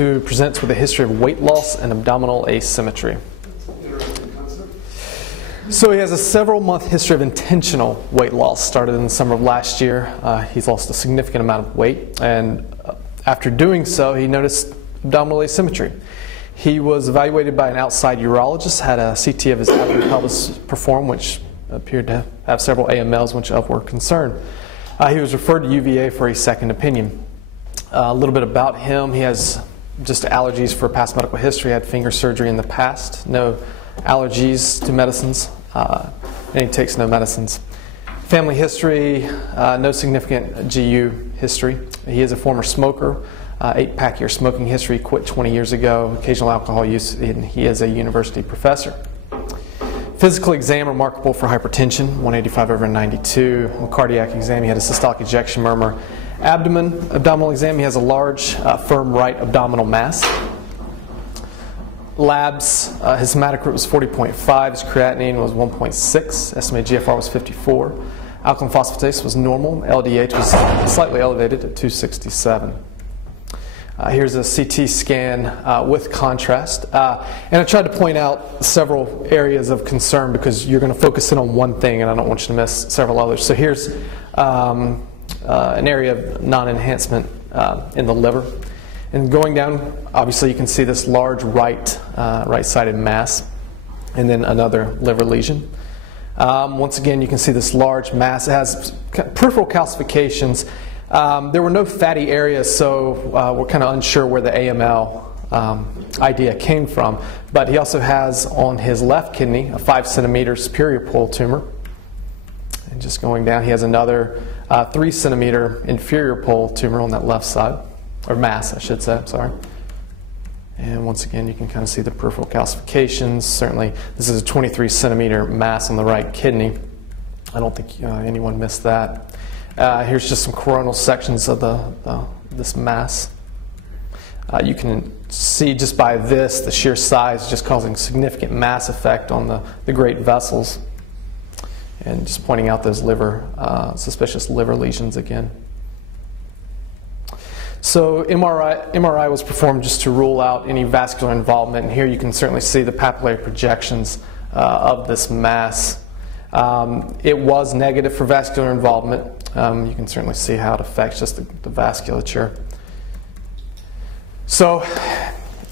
who presents with a history of weight loss and abdominal asymmetry. So he has a several-month history of intentional weight loss. Started in the summer of last year. He's lost a significant amount of weight, and after doing so, he noticed abdominal asymmetry. He was evaluated by an outside urologist, had a CT of his abdomen pelvis performed, which appeared to have several AMLs, which of were concerned. He was referred to UVA for a second opinion. A little bit about him: he has just allergies for past medical history, had finger surgery in the past, no allergies to medicines, and he takes no medicines. Family history, no significant GU history. He is a former smoker, 8-pack year smoking history, quit 20 years ago, occasional alcohol use, and he is a university professor. Physical exam remarkable for hypertension, 185/92. Cardiac exam, he had a systolic ejection murmur. Abdominal exam, he has a large, firm right abdominal mass. Labs, his hematocrit was 40.5, his creatinine was 1.6, estimated GFR was 54. Alkaline phosphatase was normal, LDH was slightly elevated at 267. Here's a CT scan with contrast. And I tried to point out several areas of concern because you're going to focus in on one thing and I don't want you to miss several others. So here's an area of non-enhancement in the liver. And going down, obviously you can see this large right-sided mass and then another liver lesion. Once again, you can see this large mass. It has peripheral calcifications. There were no fatty areas, so we're kind of unsure where the AML idea came from. But he also has on his left kidney a 5-centimeter superior pole tumor. And just going down, he has another 3-centimeter inferior pole tumor on that left side, or mass, I should say, sorry. And once again, you can kind of see the peripheral calcifications. Certainly, this is a 23-centimeter mass on the right kidney. I don't think anyone missed that. Here's just some coronal sections of this mass. You can see just by this, the sheer size just causing significant mass effect on the great vessels. And just pointing out those suspicious liver lesions again. So MRI was performed just to rule out any vascular involvement. And here you can certainly see the papillary projections of this mass. It was negative for vascular involvement. You can certainly see how it affects just the vasculature. So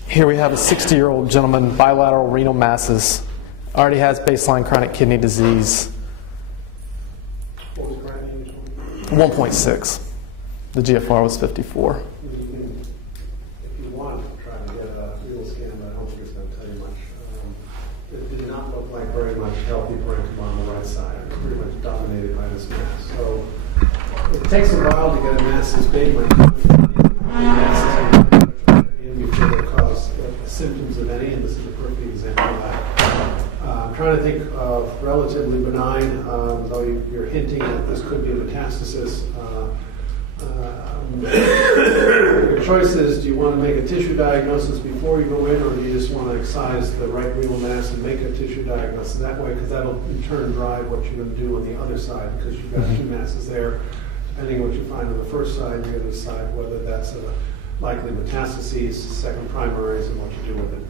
here we have a 60-year-old gentleman, bilateral renal masses, already has baseline chronic kidney disease. What was creatinine? 1.6. The GFR was 54. If you want to try to get a renal scan, but I don't think it's going to tell you much. It did not look like very much healthy parenchyma on the right side. It was pretty much dominated by this mass. So it takes a while to get a mass this big when before they cause symptoms of any, and this is a perfect example of that. I'm trying to think of relatively benign, though you're hinting that this could be a metastasis. Your choice is: do you want to make a tissue diagnosis before you go in, or do you just want to excise the right renal mass and make a tissue diagnosis that way? Because that'll in turn drive what you're going to do on the other side, because you've got two masses there. Depending on what you find on the first side, you're going to decide whether that's a likely metastases, second primaries, and what you do with it.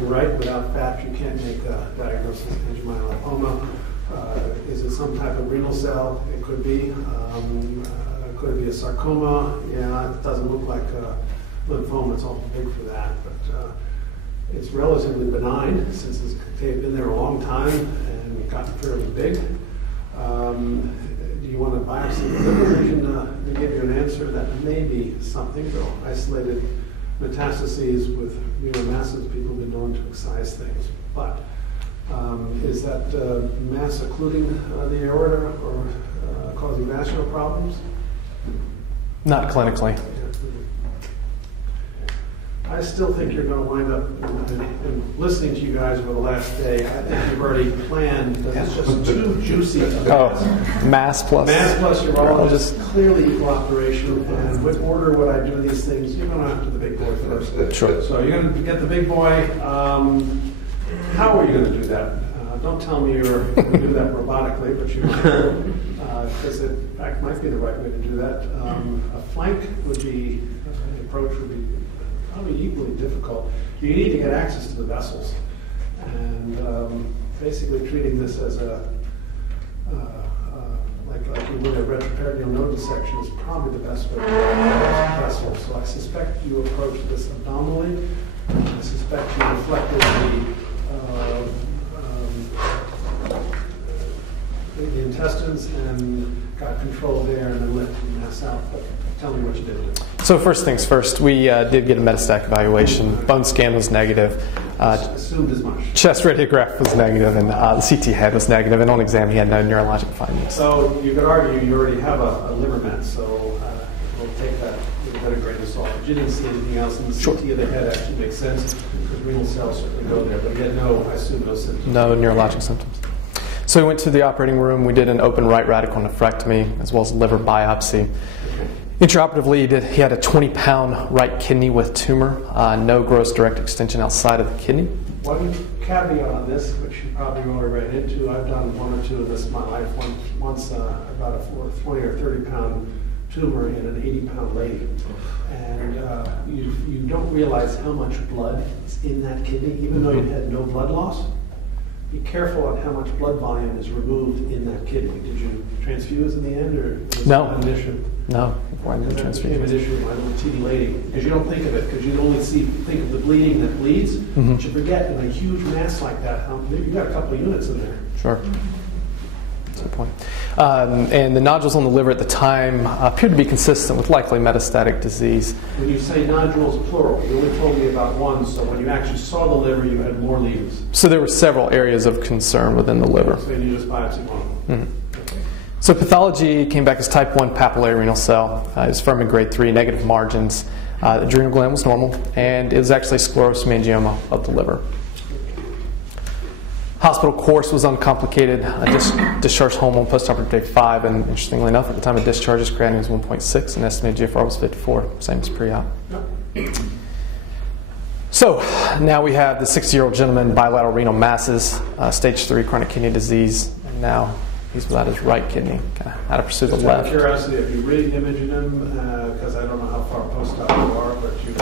You're right, without FAP you can't make a diagnosis of angiomyolipoma. Is it some type of renal cell? It could be. Could it be a sarcoma? Yeah, it doesn't look like a lymphoma. It's awful big for that, but it's relatively benign since they've been there a long time and gotten fairly big. Do you want to biopsy the liver lesion to give you an answer? That may be something. So isolated metastases with renal masses, people have been known to excise things, but is that mass occluding the aorta or causing vascular problems? Not clinically. I still think you're going to wind up, and listening to you guys over the last day, I think you've already planned, because it's just too juicy. Mass plus urologist, clearly equal operation, and what order would I do these things? You're going after the big boy first. Sure. So you're going to get the big boy. How are you going to do that? Don't tell me you're going to do that robotically, but you might, because it in fact might be the right way to do that. A flank would be approach would be probably equally difficult. You need to get access to the vessels, and basically treating this as a like you would a retroperitoneal node dissection is probably the best way to the vessel. So I suspect you approach this abdominally. I suspect you reflected the intestines and got control there and then let the mass out. But tell me what you did. So first things first, we did get a metastatic evaluation. Bone scan was negative. Assumed as much. Chest radiograph was negative, and the CT head was negative, and on exam he had no neurologic findings. So you could argue you already have a liver met, so we'll take that with a grain of salt. But you didn't see anything else, and the CT of the head actually makes sense because renal cells certainly go there, but he had I assume no symptoms. No neurologic symptoms. So we went to the operating room. We did an open right radical nephrectomy as well as a liver biopsy. Intraoperatively, he had a 20-pound right kidney with tumor, no gross direct extension outside of the kidney. One caveat on this, which you probably already ran into, I've done one or two of this in my life. Once about a 20 or 30-pound tumor in an 80-pound lady. And you don't realize how much blood is in that kidney, even though you had no blood loss. Be careful on how much blood volume is removed in that kidney. Did you transfuse in the end, or was No. that an issue? No, I didn't transfuse. That became an issue with my little teeny lady, because you don't think of it, because you only think of the bleeding that bleeds, but you forget in a huge mass like that, you've got a couple of units in there. Sure. That's a good point. And the nodules on the liver at the time appeared to be consistent with likely metastatic disease. When you say nodules, plural, you only told me about one, so when you actually saw the liver, you had more lesions. So there were several areas of concern within the liver. So you just biopsied one of them. Okay. So pathology came back as type 1 papillary renal cell. It was firm in grade 3, negative margins. The adrenal gland was normal, and it was actually sclerosing angioma of the liver. Hospital course was uncomplicated. Discharged home on postoperative day 5, and interestingly enough, at the time of discharge, his creatinine was 1.6, and estimated GFR was 54, same as pre-op. So now we have the 60-year-old gentleman, bilateral renal masses, stage 3 chronic kidney disease, and now he's without his right kidney. How to pursue the left. Out of curiosity, have you re-imaged him? Because I don't know how far post-op you are, but you.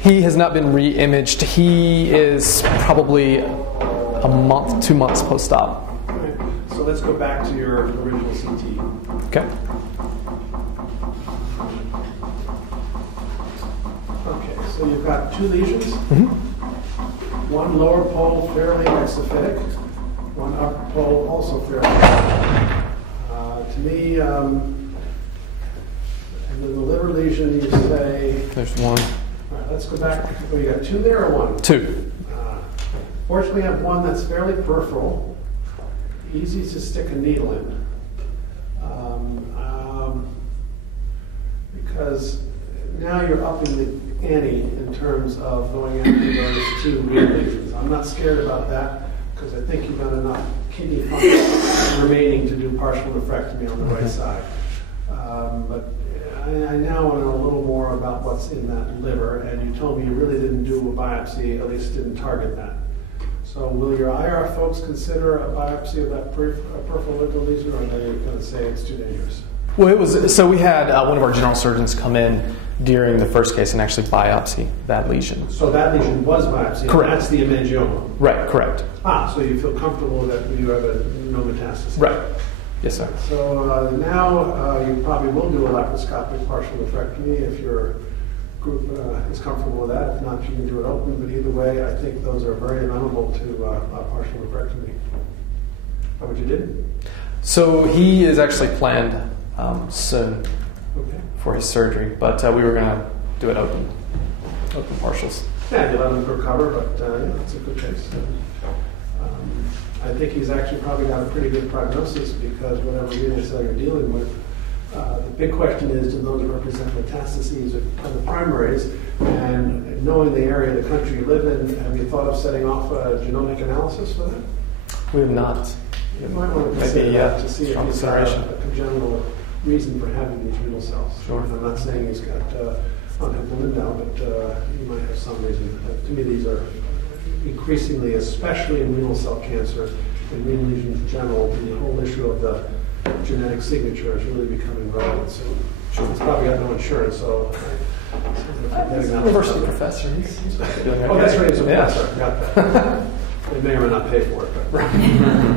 He has not been re-imaged. He is probably a month, 2 months post-op. Okay. So let's go back to your original CT. Okay. Okay, so you've got 2 lesions. One lower pole fairly exophytic, one upper pole also fairly exophytic. To me, and then the liver lesion, you say. There's one. All right, let's go back. Oh, you got 2 there or 1? 2. Fortunately, I have one that's fairly peripheral, easy to stick a needle in. Because now you're upping the ante in terms of going after those 2 renal lesions. I'm not scared about that because I think you've got enough kidney function remaining to do partial nephrectomy on the right side. But I now want to know a little more about what's in that liver, and you told me you really didn't do a biopsy, at least didn't target that. So will your IR folks consider a biopsy of that peripheral liver lesion, or are they going to say it's too dangerous? Well, it was. So we had one of our general surgeons come in during the first case and actually biopsy that lesion. So that lesion was biopsied. Correct. That's the hemangioma. Right. Correct. So you feel comfortable that you have no metastasis. Right. Yes, sir. So now you probably will do a laparoscopic partial nephrectomy if your group is comfortable with that. If not, you can do it open. But either way, I think those are very amenable to partial nephrectomy. How what you did? So he is actually planned soon for his surgery, but we were going to do it open partials. Yeah, you let him recover, but yeah, it's a good case. I think he's actually probably got a pretty good prognosis because whatever renal cell you're dealing with, the big question is, do those represent metastases or the primaries? And knowing the area of the country you live in, have you thought of setting off a genomic analysis for that? We have not. You might want to consider that to see if he's got a congenital reason for having these renal cells. Sure. I'm not saying he's got unhelpful now, but he might have some reason. To me, these are increasingly, especially in renal cell cancer and renal lesions in general, the whole issue of the genetic signature is really becoming relevant soon. Sure. It's probably got no insurance, so He's a university professor. He's doing okay. Oh, that's right. He's a Yeah. professor. Got that. They may or may not pay for it. But.